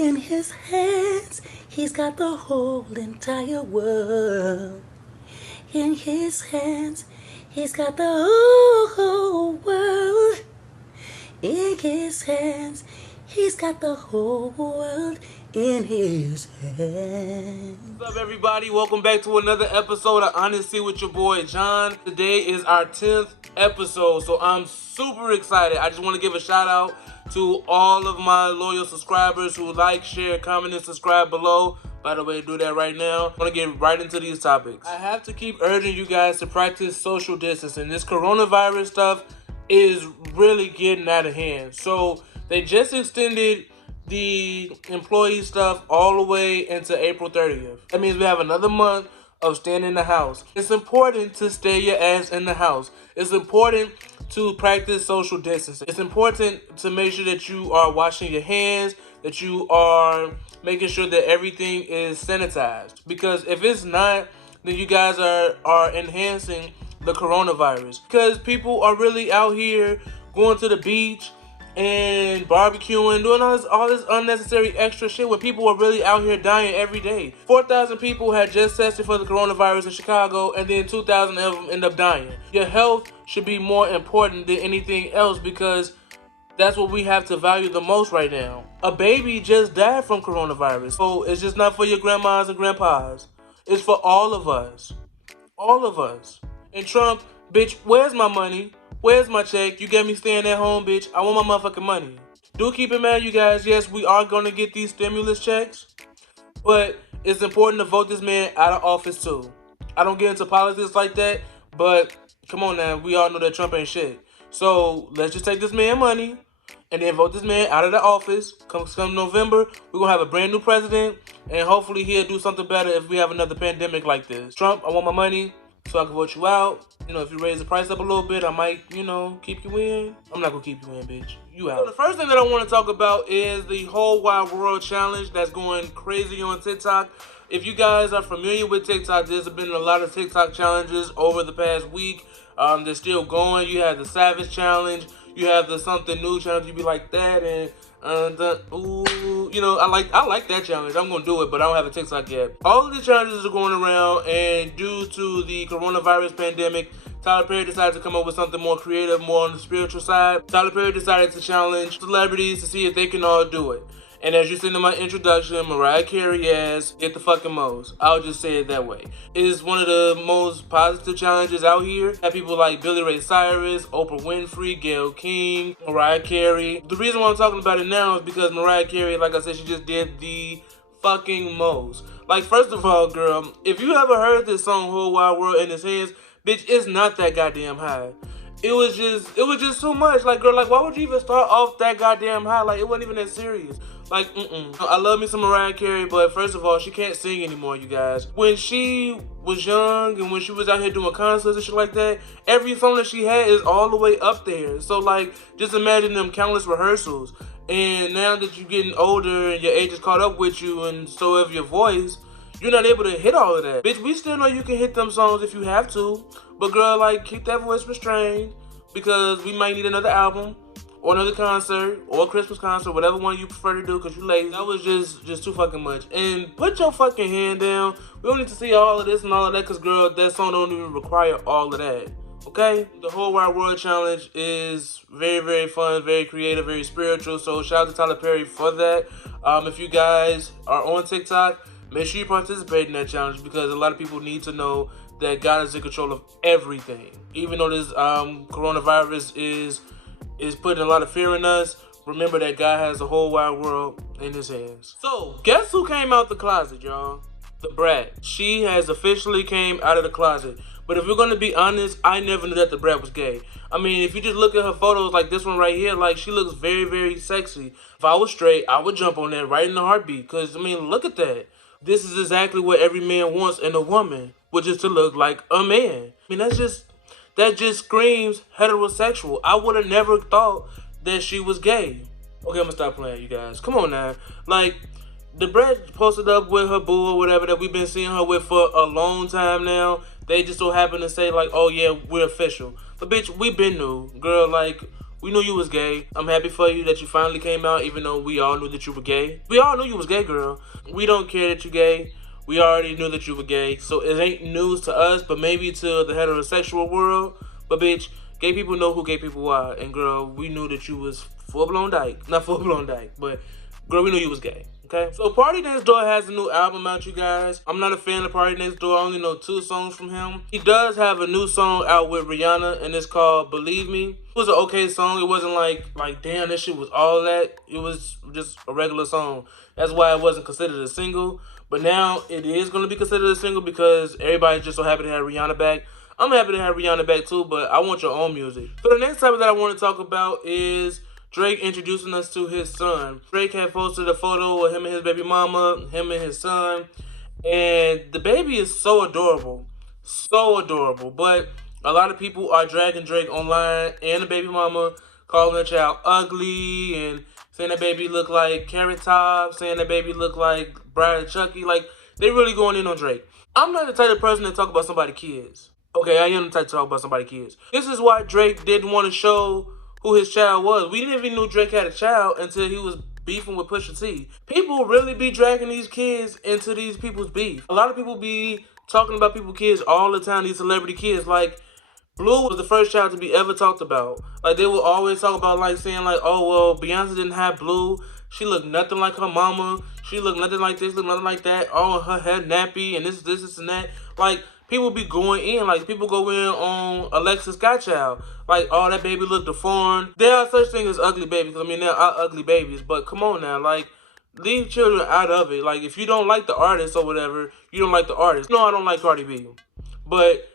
In his hands, he's got the whole entire world. In his hands, he's got the whole world. In his hands, he's got the whole world in his hands. What's up, everybody? Welcome back to another episode of HonesTEA with your boy John. Today is our 10th episode, so I'm super excited. I just want to give a shout out to all of my loyal subscribers who like, share, comment, and subscribe below. By the way, do that right now. I want to get right into these topics. I have to keep urging you guys to practice social distancing. This coronavirus stuff is really getting out of hand. So they just extended the employee stuff all the way into April 30th. That means we have another month of staying in the house. It's important to stay your ass in the house. It's important to practice social distancing. It's important to make sure that you are washing your hands, that you are making sure that everything is sanitized. Because if it's not, then you guys are enhancing the coronavirus. Because people are really out here going to the beach and barbecuing, doing all this unnecessary extra shit when people are really out here dying every day. 4,000 people had just tested for the coronavirus in Chicago, and then 2,000 of them end up dying. Your health should be more important than anything else, because that's what we have to value the most right now. A baby just died from coronavirus. So it's just not for your grandmas and grandpas. It's for all of us. All of us. And Trump, bitch, where's my money? Where's my check? You got me staying at home, bitch. I want my motherfucking money. Do keep in mind, you guys, yes, we are going to get these stimulus checks, but it's important to vote this man out of office too. I don't get into politics like that, but come on now, we all know that Trump ain't shit. So let's just take this man money and then vote this man out of the office. Come November, we're going to have a brand new president, and hopefully he'll do something better if we have another pandemic like this. Trump, I want my money so I can vote you out. You know, if you raise the price up a little bit, I might, keep you in. I'm not going to keep you in, bitch. You out. So the first thing that I want to talk about is the whole wide world challenge that's going crazy on TikTok. If you guys are familiar with TikTok, there's been a lot of TikTok challenges over the past week. They're still going. You have the Savage Challenge. You have the Something New Challenge. You be like that, and I like that challenge. I'm gonna do it, but I don't have a TikTok yet. All of the challenges are going around, and due to the coronavirus pandemic, Tyler Perry decided to come up with something more creative, more on the spiritual side. Tyler Perry decided to challenge celebrities to see if they can all do it. And as you seen in my introduction, Mariah Carey has hit the fucking most. I'll just say it that way. It is one of the most positive challenges out here. Have people like Billy Ray Cyrus, Oprah Winfrey, Gayle King, Mariah Carey. The reason why I'm talking about it now is because Mariah Carey, like I said, she just did the fucking most. Like, first of all, girl, if you ever heard this song, Whole Wide World in His Hands, bitch, it's not that goddamn high. It was just too much. Like, girl, like, why would you even start off that goddamn high? Like, it wasn't even that serious. Like, I love me some Mariah Carey, but first of all, she can't sing anymore, you guys. When she was young and when she was out here doing concerts and shit like that, every song that she had is all the way up there. So, like, just imagine them countless rehearsals. And now that you're getting older and your age has caught up with you, and so have your voice, you're not able to hit all of that. Bitch, we still know you can hit them songs if you have to. But girl, like, keep that voice restrained, because we might need another album or another concert or a Christmas concert, whatever one you prefer to do, because you lazy. That was just too fucking much. And put your fucking hand down. We don't need to see all of this and all of that, because girl, that song don't even require all of that. Okay? The Whole Wide World Challenge is very, very fun, very creative, very spiritual. So shout out to Tyler Perry for that. If you guys are on TikTok, make sure you participate in that challenge, because a lot of people need to know that God is in control of everything. Even though this coronavirus is putting a lot of fear in us, remember that God has the whole wide world in his hands. So, guess who came out the closet, y'all? The Brat. She has officially came out of the closet. But if we're going to be honest, I never knew that the Brat was gay. I mean, if you just look at her photos, like this one right here, like, she looks very, very sexy. If I was straight, I would jump on that right in the heartbeat. Because, I mean, look at that. This is exactly what every man wants in a woman, which is to look like a man. I mean, that just screams heterosexual. I would have never thought that she was gay. Okay, I'm gonna stop playing, you guys. Come on now. Like, the Brat posted up with her boo or whatever that we've been seeing her with for a long time now. They just so happen to say, like, oh yeah, we're official. But bitch, we been new. Girl, like, We knew you was gay. I'm happy for you that you finally came out, even though we all knew that you were gay. We all knew you was gay, girl. We don't care that you gay. We already knew that you were gay. So it ain't news to us, but maybe to the heterosexual world. But bitch, gay people know who gay people are. And girl, we knew that you was full-blown dyke. Not full-blown dyke, but girl, we knew you was gay. Okay? So PartyNextDoor has a new album out, you guys. I'm not a fan of PartyNextDoor. I only know 2 songs from him. He does have a new song out with Rihanna, and it's called Believe Me. It was an okay song. It wasn't like damn, this shit was all that. It was just a regular song. That's why it wasn't considered a single. But now it is going to be considered a single because everybody's just so happy to have Rihanna back. I'm happy to have Rihanna back too, but I want your own music. So the next topic that I want to talk about is Drake introducing us to his son. Drake had posted a photo of him and his baby mama, him and his son, and the baby is so adorable. So adorable. But a lot of people are dragging Drake online and the baby mama, calling the child ugly and saying that baby look like Carrot Top, saying that baby look like Brad and Chucky. Like, they really going in on Drake. I'm not the type of person to talk about somebody's kids. Okay, I am the type to talk about somebody's kids. This is why Drake didn't want to show who his child was. We didn't even know Drake had a child until he was beefing with Pusha T. People really be dragging these kids into these people's beef. A lot of people be talking about people's kids all the time, these celebrity kids. Like, Blue was the first child to be ever talked about. Like, they will always talk about, like, saying, like, oh, well, Beyonce didn't have Blue. She looked nothing like her mama. She looked nothing like this, looked nothing like that. Oh, her head nappy and this, and that. Like, people be going in. Like, people go in on Alexis Godchild. Like, oh, that baby looked deformed. There are such things as ugly babies. I mean, there are ugly babies. But come on now. Like, leave children out of it. Like, if you don't like the artist or whatever, you don't like the artist. No, I don't like Cardi B. But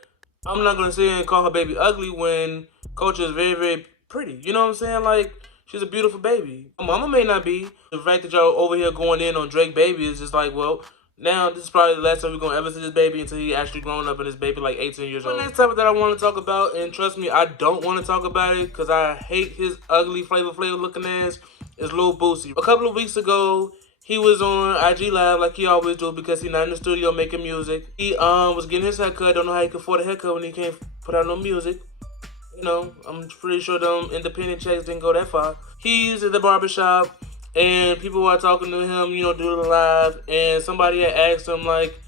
I'm not going to sit here and call her baby ugly when Culture is very, very pretty. You know what I'm saying? Like, she's a beautiful baby. Mama may not be. The fact that y'all over here going in on Drake baby is just like, well, now this is probably the last time we're going to ever see this baby until he actually grown up and this baby like 18 years old. The next topic that I want to talk about, and trust me, I don't want to talk about it because I hate his ugly Flavor looking ass, is Lil Boosie. A couple of weeks ago, he was on IG Live like he always do because he's not in the studio making music. He was getting his haircut. Don't know how he could afford a haircut when he can't put out no music. You know, I'm pretty sure them independent checks didn't go that far. He's at the barbershop and people are talking to him, you know, doing the live. And somebody had asked him, like,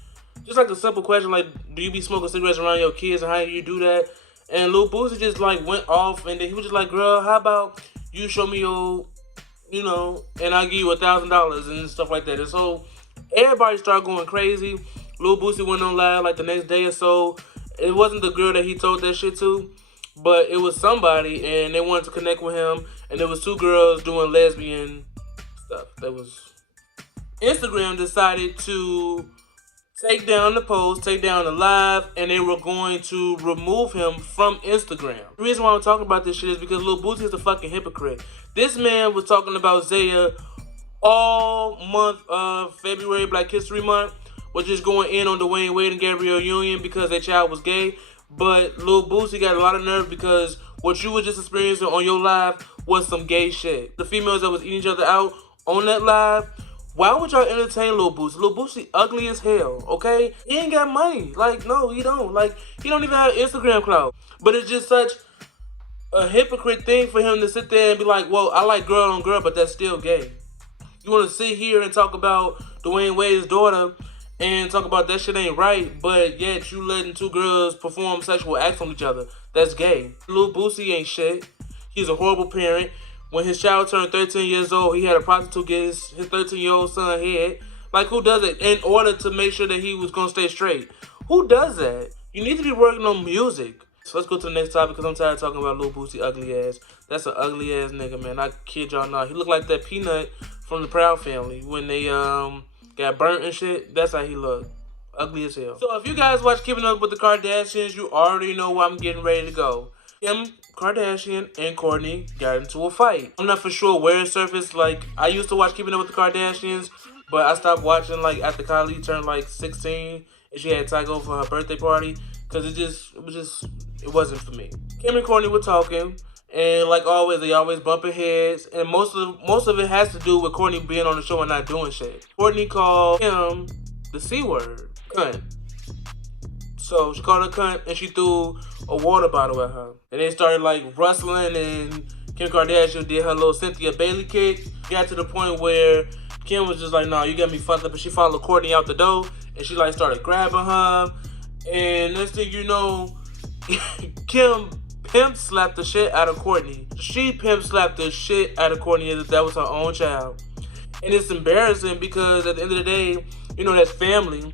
just like a simple question, like, do you be smoking cigarettes around your kids and how do you do that? And Lil Boosie just, like, went off and then he was just like, girl, how about you show me your, you know, and I'll give you $1,000 and stuff like that. And so everybody started going crazy. Lil Boosie went on live like the next day or so. It wasn't the girl that he told that shit to, but it was somebody and they wanted to connect with him. And there was 2 girls doing lesbian stuff. That was Instagram decided to take down the post, take down the live, and they were going to remove him from Instagram. The reason why I'm talking about this shit is because Lil Boosie is a fucking hypocrite. This man was talking about Zaya all month of February, Black History Month, was just going in on Dwayne Wade and Gabrielle Union because their child was gay. But Lil Boosie got a lot of nerve because what you were just experiencing on your live was some gay shit. The females that was eating each other out on that live, why would y'all entertain Lil Boosie? Lil Boosie ugly as hell, okay? He ain't got money. Like, no, he don't. Like, he don't even have Instagram clout. But it's just such a hypocrite thing for him to sit there and be like, well, I like girl on girl, but that's still gay. You want to sit here and talk about Dwayne Wade's daughter and talk about that shit ain't right, but yet you letting 2 girls perform sexual acts on each other. That's gay. Lil Boosie ain't shit. He's a horrible parent. When his child turned 13 years old, he had a prostitute get his 13-year-old son head. Like, who does it in order to make sure that he was going to stay straight? Who does that? You need to be working on music. So let's go to the next topic because I'm tired of talking about Lil Boosie ugly ass. That's an ugly ass nigga, man. I kid y'all not. He looked like that Peanut from the Proud Family when they got burnt and shit. That's how he looked. Ugly as hell. So if you guys watch Keeping Up with the Kardashians, you already know where I'm getting ready to go. Kim Kardashian and Kourtney got into a fight. I'm not for sure where it surfaced. Like, I used to watch Keeping Up with the Kardashians, but I stopped watching like after Kylie turned like 16 and she had Tygo for her birthday party because it wasn't for me. Kim and Kourtney were talking, and like always, they always bumping heads, and most of it has to do with Kourtney being on the show and not doing shit. Kourtney called Kim the C word, cunt. So she called her cunt and she threw a water bottle at her. And they started like rustling and Kim Kardashian did her little Cynthia Bailey kick. Got to the point where Kim was just like, nah, you got me fucked up. And she followed Kourtney out the door, and she like started grabbing her. And next thing you know, Kim pimp slapped the shit out of Kourtney. She pimp slapped the shit out of Kourtney as if that was her own child. And it's embarrassing because at the end of the day, you know, that's family.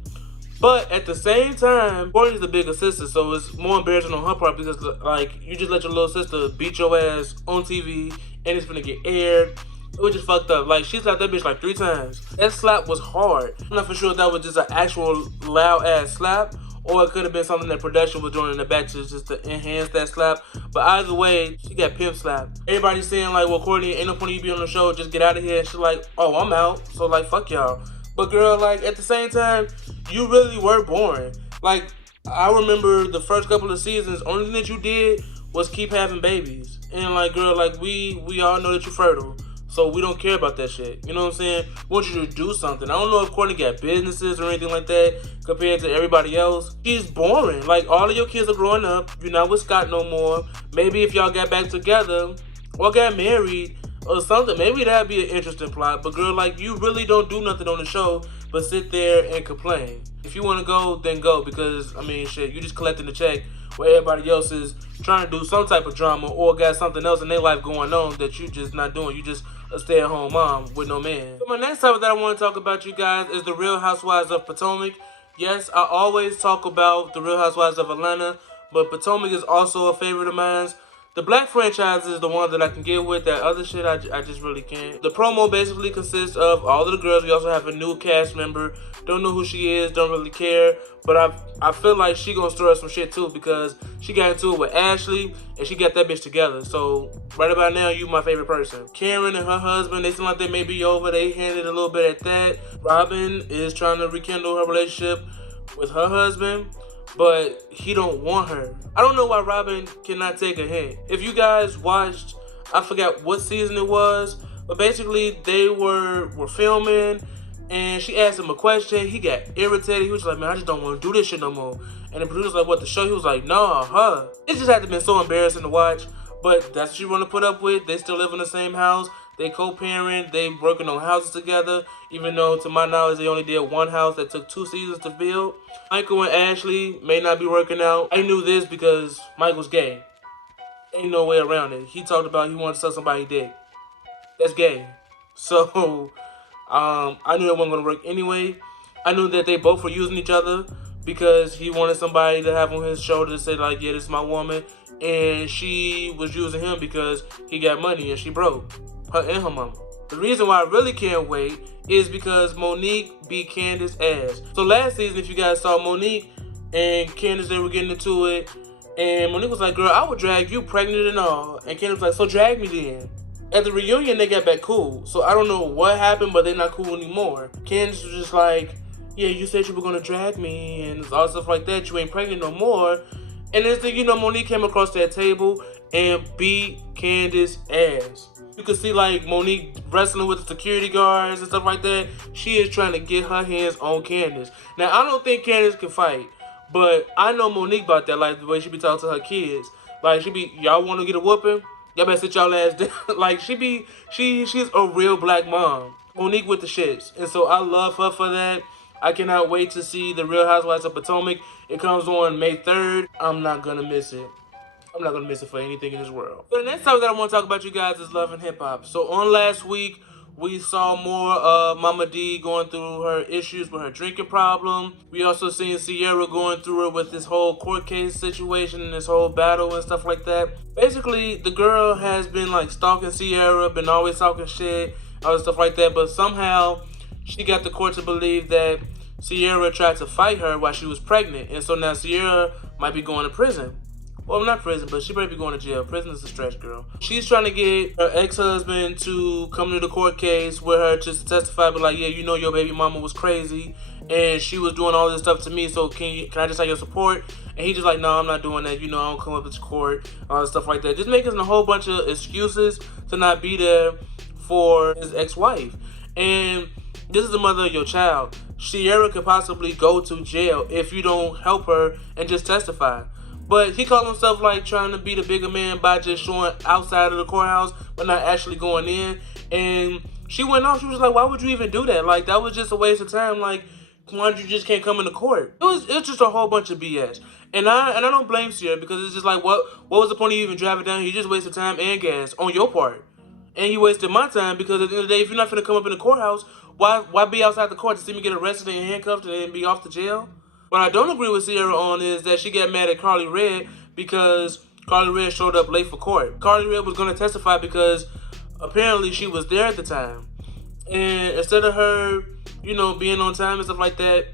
But at the same time, Kourtney's the bigger sister, so it's more embarrassing on her part because, like, you just let your little sister beat your ass on TV and it's gonna get aired. It was just fucked up. Like, she slapped that bitch like 3 times. That slap was hard. I'm not for sure if that was just an actual loud ass slap or it could have been something that production was doing in the back just to enhance that slap. But either way, she got pimp slapped. Everybody's saying like, well, Kourtney, ain't no point in you be on the show, just get out of here. And she's like, oh, I'm out. So like, fuck y'all. But girl, like, at the same time, you really were boring. Like, I remember the first couple of seasons, only thing that you did was keep having babies. And like, girl, like, we all know that you're fertile. So we don't care about that shit. You know what I'm saying? We want you to do something. I don't know if Kourtney got businesses or anything like that compared to everybody else. She's boring. Like, all of your kids are growing up. You're not with Scott no more. Maybe if y'all got back together or got married or something, maybe that'd be an interesting plot. But girl, like, you really don't do nothing on the show but sit there and complain. If you want to go, then go. Because, I mean, shit, you just collecting the check where everybody else is trying to do some type of drama or got something else in their life going on that you just not doing. You just a stay-at-home mom with no man. So my next topic that I want to talk about, you guys, is the Real Housewives of Potomac. Yes, I always talk about the Real Housewives of Atlanta, but Potomac is also a favorite of mine. The black franchise is the one that I can get with. That other shit, I just really can't. The promo basically consists of all of the girls. We also have a new cast member. Don't know who she is, don't really care. But I feel like she gonna stir up some shit too because she got into it with Ashley and she got that bitch together. So right about now, you my favorite person. Karen and her husband, they seem like they may be over. They hinted a little bit at that. Robin is trying to rekindle her relationship with her husband, but he don't want her. I don't know why Robin cannot take a hint. If you guys watched, I forgot what season it was, but basically they were filming and she asked him a question. He got irritated. He was like, man, I just don't want to do this shit no more. And the producer's like, what, the show? He was like, nah, her. It just had to been so embarrassing to watch, but that's what you want to put up with. They still live in the same house. They co-parent. They working on houses together, even though, to my knowledge, they only did one house that took 2 seasons to build. Michael and Ashley may not be working out. I knew this because Michael's gay. Ain't no way around it. He talked about he wanted to suck somebody's dick. That's gay. So, I knew it wasn't going to work anyway. I knew that they both were using each other because he wanted somebody to have on his shoulder to say, like, yeah, this is my woman. And she was using him because he got money and she broke. Her and her mama. The reason why I really can't wait is because Monique beat Candace ass. So last season, if you guys saw, Monique and Candace, they were getting into it. And Monique was like, girl, I would drag you pregnant and all. And Candace was like, so drag me then. At the reunion, they got back cool. So I don't know what happened, but they're not cool anymore. Candace was just like, yeah, you said you were going to drag me and all stuff like that. You ain't pregnant no more. And next thing you know, Monique came across that table and beat Candace ass. You can see like Monique wrestling with the security guards and stuff like that. She is trying to get her hands on Candace. Now, I don't think Candace can fight, but I know Monique about that, like the way she be talking to her kids. Like, she be, y'all want to get a whooping? Y'all better sit y'all ass down. Like, she's a real black mom. Monique with the shits. And so I love her for that. I cannot wait to see the Real Housewives of Potomac. It comes on May 3rd. I'm not going to miss it. I'm not going to miss it for anything in this world. So the next topic that I want to talk about, you guys, is love and hip-hop. So on last week, we saw more of Mama D going through her issues with her drinking problem. We also seen Sierra going through it with this whole court case situation and this whole battle and stuff like that. Basically, the girl has been like stalking Sierra, been always talking shit, all this stuff like that. But somehow, she got the court to believe that Sierra tried to fight her while she was pregnant. And so now Sierra might be going to prison. Well, not prison, but she might be going to jail. Prison is a stretch, girl. She's trying to get her ex-husband to come to the court case with her just to testify, but like, yeah, you know your baby mama was crazy and she was doing all this stuff to me, so can I just have your support? And he's just like, no, I'm not doing that. You know, I don't come up to court, all this stuff like that. Just making a whole bunch of excuses to not be there for his ex-wife. And this is the mother of your child. Sierra could possibly go to jail if you don't help her and just testify. But he called himself like trying to be the bigger man by just showing outside of the courthouse, but not actually going in. And she went off. She was like, "Why would you even do that? Like, that was just a waste of time. Like, why you just can't come into court?" It's just a whole bunch of BS. And I don't blame Sierra, because it's just like, what was the point of you even driving down here? You just wasted time and gas on your part. And you wasted my time, because at the end of the day, if you're not going to come up in the courthouse, why be outside the court to see me get arrested and handcuffed and then be off to jail? What I don't agree with Sierra on is that she got mad at Carly Red because Carly Red showed up late for court. Carly Red was going to testify because apparently she was there at the time. And instead of her, being on time and stuff like that,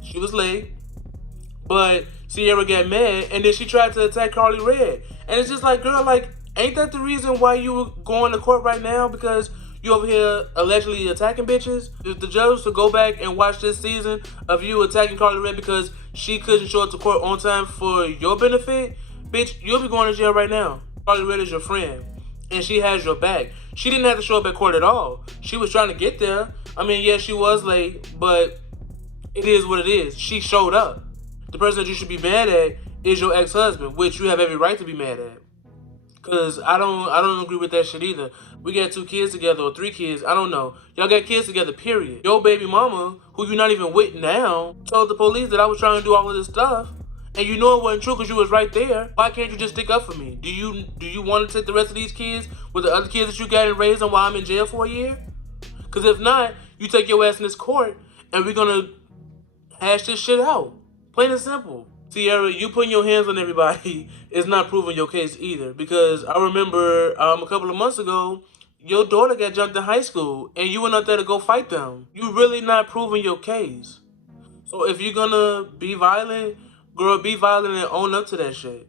she was late. But Sierra got mad, and then she tried to attack Carly Red. And it's just like, girl, like, ain't that the reason why you were going to court right now? Because you over here allegedly attacking bitches? If the judge to go back and watch this season of you attacking Carly Red because she couldn't show up to court on time for your benefit, bitch, you'll be going to jail right now. Carly Red is your friend, and she has your back. She didn't have to show up at court at all. She was trying to get there. I mean, yeah, she was late, but it is what it is. She showed up. The person that you should be mad at is your ex-husband, which you have every right to be mad at. Cause I don't agree with that shit either. We got 2 kids together or 3 kids. I don't know. Y'all got kids together, period. Your baby mama, who you're not even with now, told the police that I was trying to do all of this stuff. And you know it wasn't true because you was right there. Why can't you just stick up for me? Do you want to take the rest of these kids with the other kids that you got and raise them while I'm in jail for a year? Because if not, you take your ass in this court and we're going to hash this shit out. Plain and simple. Sierra, you putting your hands on everybody is not proving your case either. Because I remember a couple of months ago, your daughter got jumped in high school and you went up there to go fight them. You really not proving your case. So if you're going to be violent, girl, be violent and own up to that shit.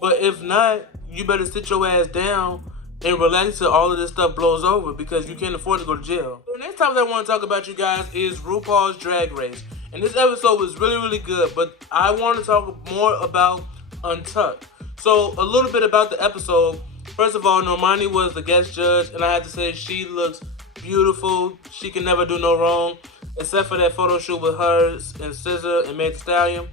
But if not, you better sit your ass down and relax till all of this stuff blows over, because you can't afford to go to jail. The next topic I want to talk about, you guys, is RuPaul's Drag Race. And this episode was really, really good, but I want to talk more about Untucked. So, a little bit about the episode. First of all, Normani was the guest judge, and I have to say she looks beautiful. She can never do no wrong, except for that photo shoot with her and SZA and Meg Thee Stallion.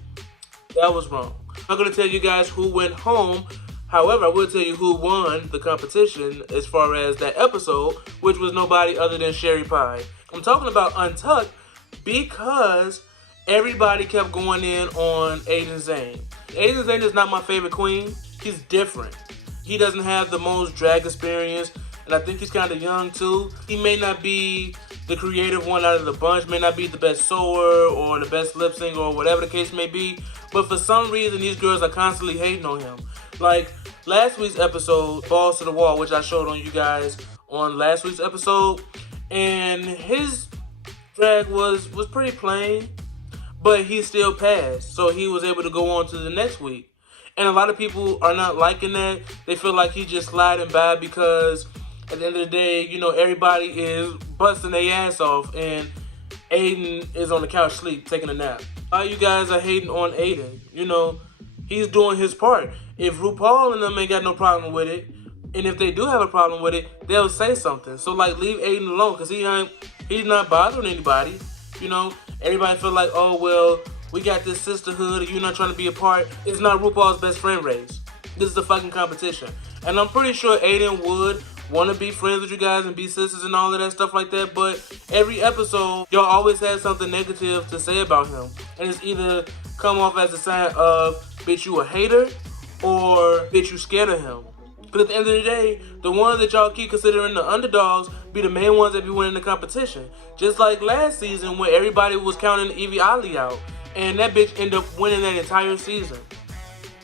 That was wrong. I'm not going to tell you guys who went home. However, I will tell you who won the competition as far as that episode, which was nobody other than Sherry Pie. I'm talking about Untucked because everybody kept going in on Aiden Zane. Aiden Zane is not my favorite queen. He's different. He doesn't have the most drag experience, and I think he's kind of young too. He may not be the creative one out of the bunch, may not be the best sewer or the best lip sync or whatever the case may be, but for some reason these girls are constantly hating on him. Like last week's episode, Balls to the Wall, which I showed on you guys on last week's episode, and his drag was pretty plain, but he still passed, so he was able to go on to the next week. And a lot of people are not liking that. They feel like he's just sliding by because at the end of the day, everybody is busting their ass off and Aiden is on the couch sleep, taking a nap. A lot of you guys are hating on Aiden. He's doing his part. If RuPaul and them ain't got no problem with it, and if they do have a problem with it, they'll say something. So leave Aiden alone, because he's not bothering anybody. Everybody feel like, oh well, we got this sisterhood and you're not trying to be a part. It's not RuPaul's best friend race. This is the fucking competition. And I'm pretty sure Aiden would want to be friends with you guys and be sisters and all of that stuff like that, but every episode, y'all always have something negative to say about him. And it's either come off as a sign of, bitch, you a hater, or bitch, you scared of him. But at the end of the day, the ones that y'all keep considering the underdogs be the main ones that be winning the competition. Just like last season when everybody was counting Evie Oddly out, and that bitch ended up winning that entire season.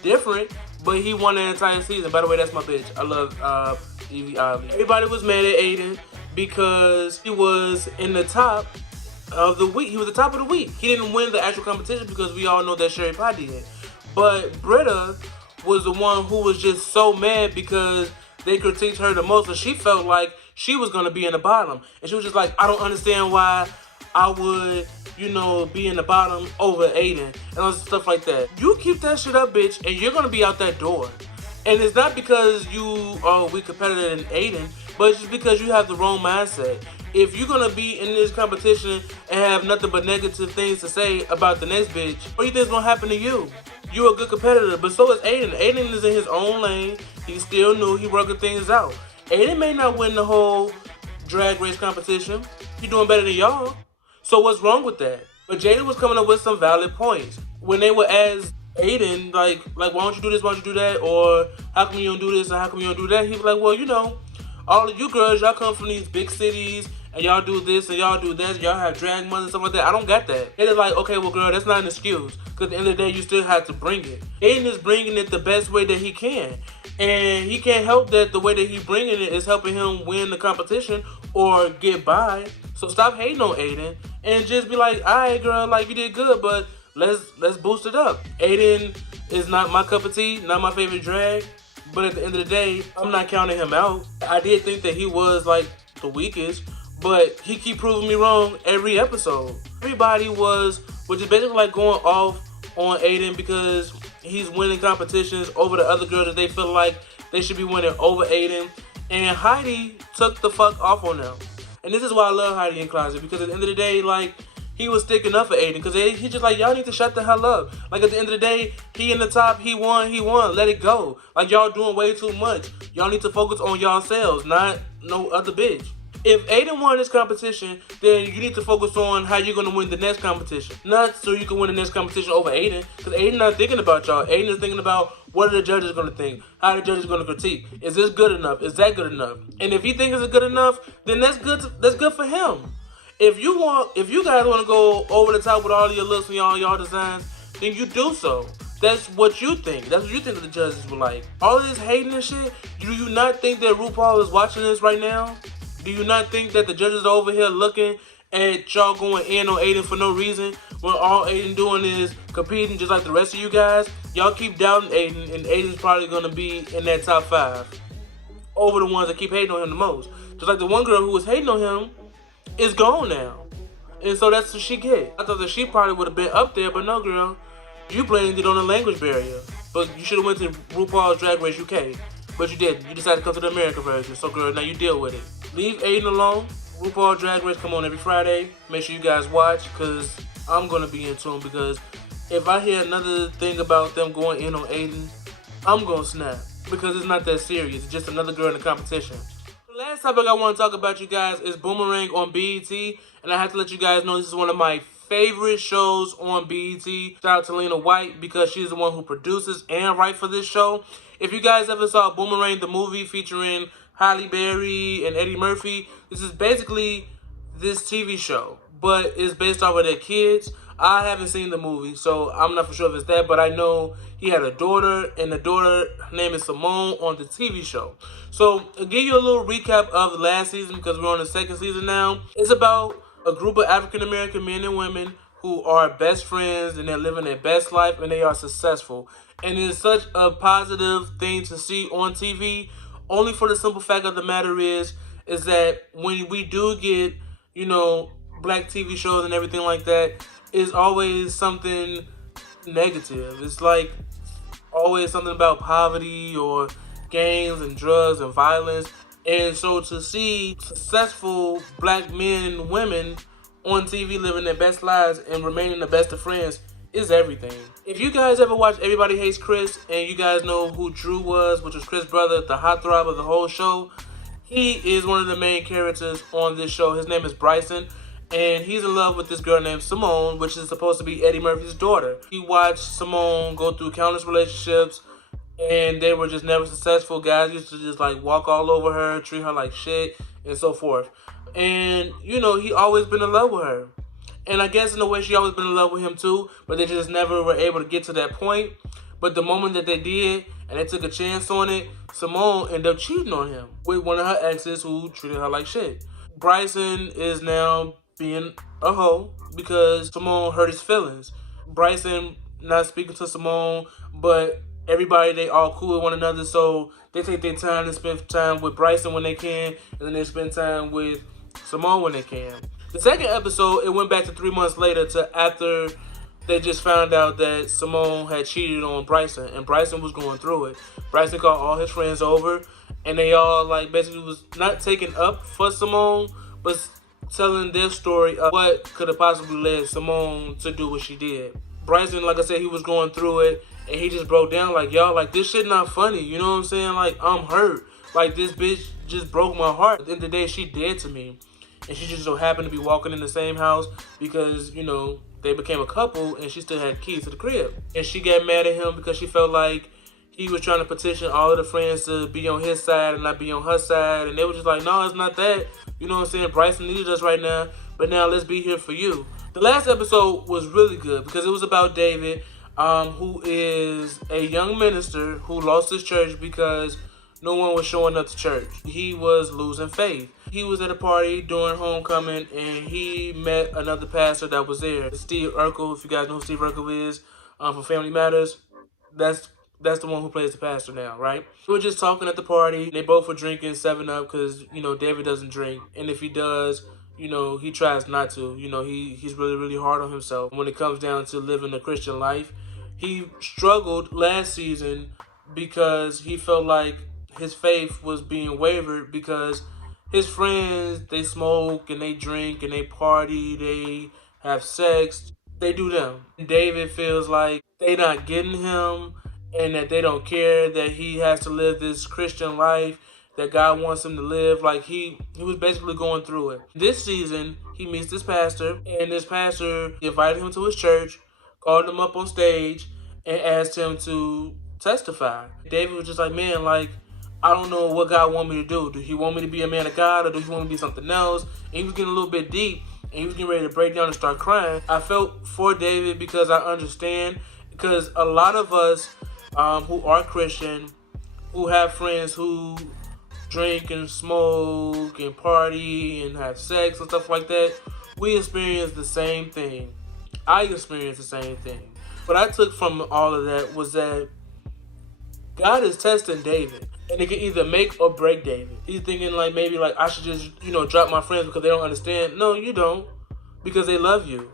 Different, but he won that entire season. By the way, that's my bitch. I love Evie Oddly. Everybody was mad at Aiden because he was in the top of the week. He was the top of the week. He didn't win the actual competition because we all know that Sherry Pie did. But Britta was the one who was just so mad because they critiqued her the most, and she felt like she was going to be in the bottom. And she was just like, I don't understand why I would, be in the bottom over Aiden and all stuff like that. You keep that shit up, bitch, and you're going to be out that door. And it's not because you are weak competitor than Aiden, but it's just because you have the wrong mindset. If you're going to be in this competition and have nothing but negative things to say about the next bitch, what do you think is going to happen to you? you're a good competitor, but so is Aiden. Aiden is in his own lane. He's still new. He working things out. Aiden may not win the whole drag race competition. He doing better than y'all. So what's wrong with that? But Jada was coming up with some valid points. When they would ask Aiden, like, why don't you do this, why don't you do that? Or how come you don't do this, or how come you don't do that? He was like, well, you know, all of you girls, y'all come from these big cities, and y'all do this, and y'all do that, y'all have drag money and stuff like that. I don't got that. It is like, okay, well, girl, that's not an excuse. Because at the end of the day, you still have to bring it. Aiden is bringing it the best way that he can. And he can't help that the way that he's bringing it is helping him win the competition or get by. So stop hating on Aiden and just be like, all right, girl, like, you did good, but let's boost it up. Aiden is not my cup of tea, not my favorite drag. But at the end of the day, I'm not counting him out. I did think that he was like the weakest, but he keep proving me wrong every episode. Everybody was just basically like going off on Aiden because he's winning competitions over the other girls that they feel like they should be winning over Aiden. And Heidi took the fuck off on them. And this is why I love Heidi in Closet, because at the end of the day, like, he was sticking up for Aiden, because he just like, y'all need to shut the hell up. Like, at the end of the day, he in the top, he won, let it go. Like, y'all doing way too much. Y'all need to focus on yourselves, not no other bitch. If Aiden won this competition, then you need to focus on how you're going to win the next competition. Not so you can win the next competition over Aiden, because Aiden not thinking about y'all. Aiden is thinking about what are the judges going to think? How are the judges going to critique? Is this good enough? Is that good enough? And if he thinks it's good enough, then that's good for him. If you guys want to go over the top with all your looks and y'all designs, then you do so. That's what you think. That's what you think that the judges were like. All this hating and shit, do you not think that RuPaul is watching this right now? Do you not think that the judges are over here looking at y'all going in on Aiden for no reason, when all Aiden doing is competing just like the rest of you guys? Y'all keep doubting Aiden, and Aiden's probably going to be in that top 5 over the ones that keep hating on him the most. Just like the one girl who was hating on him is gone now. And so that's what she get. I thought that she probably would have been up there, but no, girl. You blamed it on the language barrier. But you should have went to RuPaul's Drag Race UK. But you didn't. You decided to come to the American version. So, girl, now you deal with it. Leave Aiden alone. RuPaul Drag Race come on every Friday. Make sure you guys watch, because I'm going to be in tune. Because if I hear another thing about them going in on Aiden, I'm going to snap. Because it's not that serious. It's just another girl in the competition. The last topic I want to talk about, you guys, is Boomerang on BET. And I have to let you guys know this is one of my favorite shows on BET. Shout out to Lena White, because she's the one who produces and writes for this show. If you guys ever saw Boomerang, the movie featuring Halle Berry and Eddie Murphy, this is basically this TV show, but it's based off of their kids. I haven't seen the movie, so I'm not for sure if it's that, but I know he had a daughter, and the daughter, her name is Simone, on the TV show. So I'll give you a little recap of the last season, because we're on the second season now. It's about a group of African-American men and women who are best friends, and they're living their best life, and they are successful. And it's such a positive thing to see on TV, only for the simple fact of the matter is that when we do get, you know, black TV shows and everything like that, it's always something negative. It's like always something about poverty or gangs and drugs and violence. And so to see successful black men and women on TV living their best lives and remaining the best of friends is everything. If you guys ever watch Everybody Hates Chris, and you guys know who Drew was, which was Chris' brother, the heartthrob of the whole show, he is one of the main characters on this show. His name is Bryson, and he's in love with this girl named Simone, which is supposed to be Eddie Murphy's daughter. He watched Simone go through countless relationships, and they were just never successful. Guys used to just like walk all over her, treat her like shit, and so forth. And, you know, he always been in love with her. And I guess in a way she always been in love with him too, but they just never were able to get to that point. But the moment that they did, and they took a chance on it, Simone ended up cheating on him with one of her exes who treated her like shit. Bryson is now being a hoe because Simone hurt his feelings. Bryson not speaking to Simone, but everybody, they all cool with one another, so they take their time to spend time with Bryson when they can, and then they spend time with Simone when they can. The second episode, it went back to 3 months later to after they just found out that Simone had cheated on Bryson, and Bryson was going through it. Bryson called all his friends over, and they all like basically was not taking up for Simone, but telling their story of what could have possibly led Simone to do what she did. Bryson, like I said, he was going through it, And he just broke down like, y'all, like, this shit not funny. You know what I'm saying? Like, I'm hurt. Like, this bitch just broke my heart. At the end of the day, she dead to me. And she just so happened to be walking in the same house because, you know, they became a couple and she still had keys to the crib. And she got mad at him because she felt like he was trying to petition all of the friends to be on his side and not be on her side. And they were just like, no, it's not that. You know what I'm saying? Bryson needed us right now, but now let's be here for you. The last episode was really good because it was about David, who is a young minister who lost his church because no one was showing up to church. He was losing faith. He was at a party during homecoming and he met another pastor that was there. Steve Urkel, if you guys know who Steve Urkel is, from Family Matters, that's the one who plays the pastor now, right? We were just talking at the party. They both were drinking 7-Up because, you know, David doesn't drink. And if he does, you know, he tries not to. You know, he's really, really hard on himself when it comes down to living a Christian life. He struggled last season because he felt like his faith was being wavered because his friends, they smoke and they drink and they party, they have sex, they do them. David feels like they not getting him and that they don't care, that he has to live this Christian life that God wants him to live. Like he was basically going through it. This season, he meets this pastor and this pastor invited him to his church, called him up on stage and asked him to testify. David was just like, man, like, I don't know what God want me to do. Do he want me to be a man of God or do he want me to be something else? And he was getting a little bit deep and he was getting ready to break down and start crying. I felt for David because I understand, because a lot of us who are Christian, who have friends who drink and smoke and party and have sex and stuff like that, we experience the same thing. I experienced the same thing. What I took from all of that was that God is testing David. And it can either make or break David. He's thinking like maybe like I should just, you know, drop my friends because they don't understand. No, you don't. Because they love you.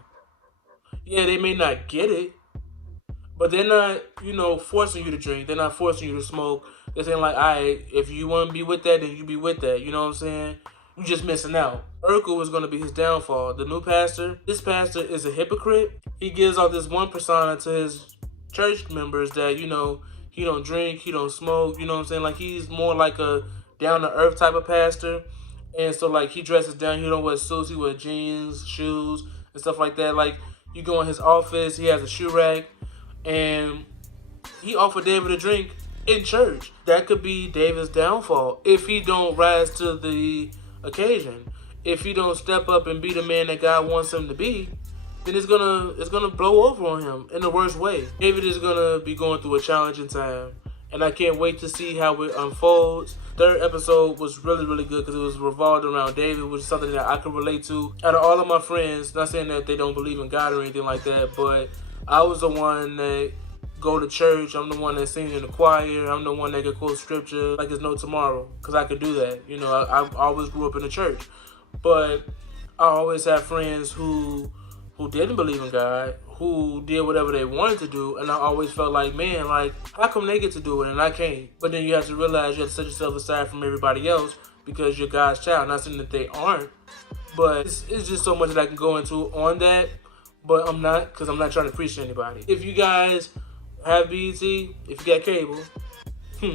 Yeah, they may not get it. But they're not, you know, forcing you to drink. They're not forcing you to smoke. They're saying like, all right, if you want to be with that, then you be with that. You know what I'm saying? You're just missing out. Urkel is going to be his downfall. The new pastor, this pastor is a hypocrite. He gives out this one persona to his church members that, you know, he don't drink, he don't smoke, you know what I'm saying? Like, he's more like a down-to-earth type of pastor. And so, like, he dresses down. He don't wear suits. He wears jeans, shoes, and stuff like that. Like, you go in his office, he has a shoe rack, and he offered David a drink in church. That could be David's downfall if he don't rise to the occasion. If he don't step up and be the man that God wants him to be, then it's gonna blow over on him in the worst way. David is gonna be going through a challenging time, and I can't wait to see how it unfolds. Third episode was really, really good because it was revolved around David, which is something that I can relate to. Out of all of my friends, not saying that they don't believe in God or anything like that, but I was the one that go to church. I'm the one that sings in the choir. I'm the one that can quote scripture like there's no tomorrow because I could do that. You know, I always grew up in the church, but I always had friends who didn't believe in God, who did whatever they wanted to do, and I always felt like, man, like, how come they get to do it and I can't? But then you have to realize you have to set yourself aside from everybody else because you're God's child. Not saying that they aren't, but it's just so much that I can go into on that, but I'm not, because I'm not trying to preach to anybody. If you guys have BET, if you got cable,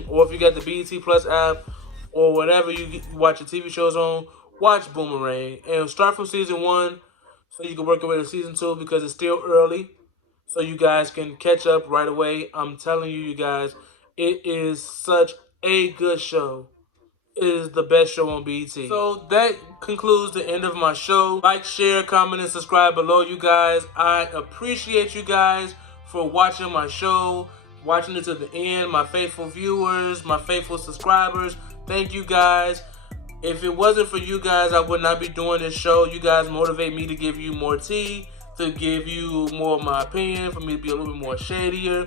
or if you got the BET Plus app, or whatever you watch your TV shows on, watch Boomerang, and start from season 1, so you can work your way to season 2 because it's still early. So you guys can catch up right away. I'm telling you guys, it is such a good show. It is the best show on BET. So that concludes the end of my show. Like, share, comment, and subscribe below, you guys. I appreciate you guys for watching my show, watching it to the end. My faithful viewers, my faithful subscribers, thank you guys. If it wasn't for you guys, I would not be doing this show. You guys motivate me to give you more tea, to give you more of my opinion, for me to be a little bit more shadier.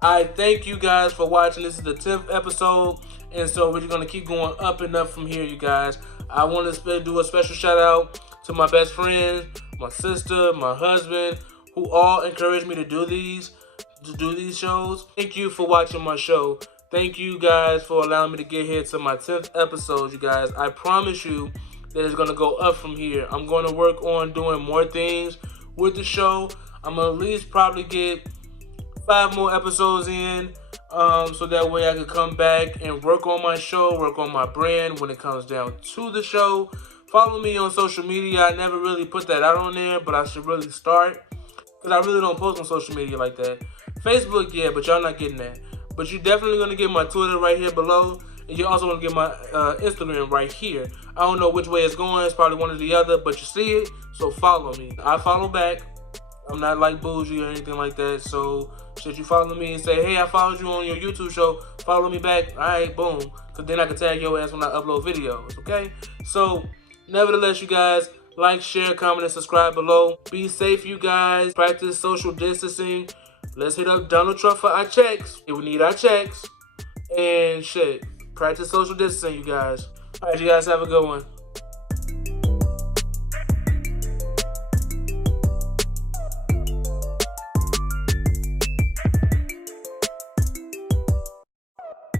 I thank you guys for watching. This is the 10th episode, and so we're going to keep going up and up from here, you guys. I want to do a special shout out to my best friend, my sister, my husband, who all encouraged me to do these shows. Thank you for watching my show. Thank you guys for allowing me to get here to my 10th episode, you guys. I promise you that it's going to go up from here. I'm going to work on doing more things with the show. I'm going to at least probably get 5 more episodes in, so that way I can come back and work on my show, work on my brand when it comes down to the show. Follow me on social media. I never really put that out on there, but I should really start, because I really don't post on social media like that. Facebook, yeah, but y'all not getting that. But you're definitely going to get my Twitter right here below, and you're also going to get my Instagram right here. I don't know which way it's going. It's probably one or the other, but you see it, so follow me. I follow back. I'm not like bougie or anything like that, so should you follow me and say, hey, I followed you on your YouTube show, follow me back, alright, boom, because then I can tag your ass when I upload videos, okay? So, nevertheless, you guys, like, share, comment, and subscribe below. Be safe, you guys. Practice social distancing. Let's hit up Donald Trump for our checks. We need our checks. And shit, practice social distancing, you guys. Alright, you guys have a good one.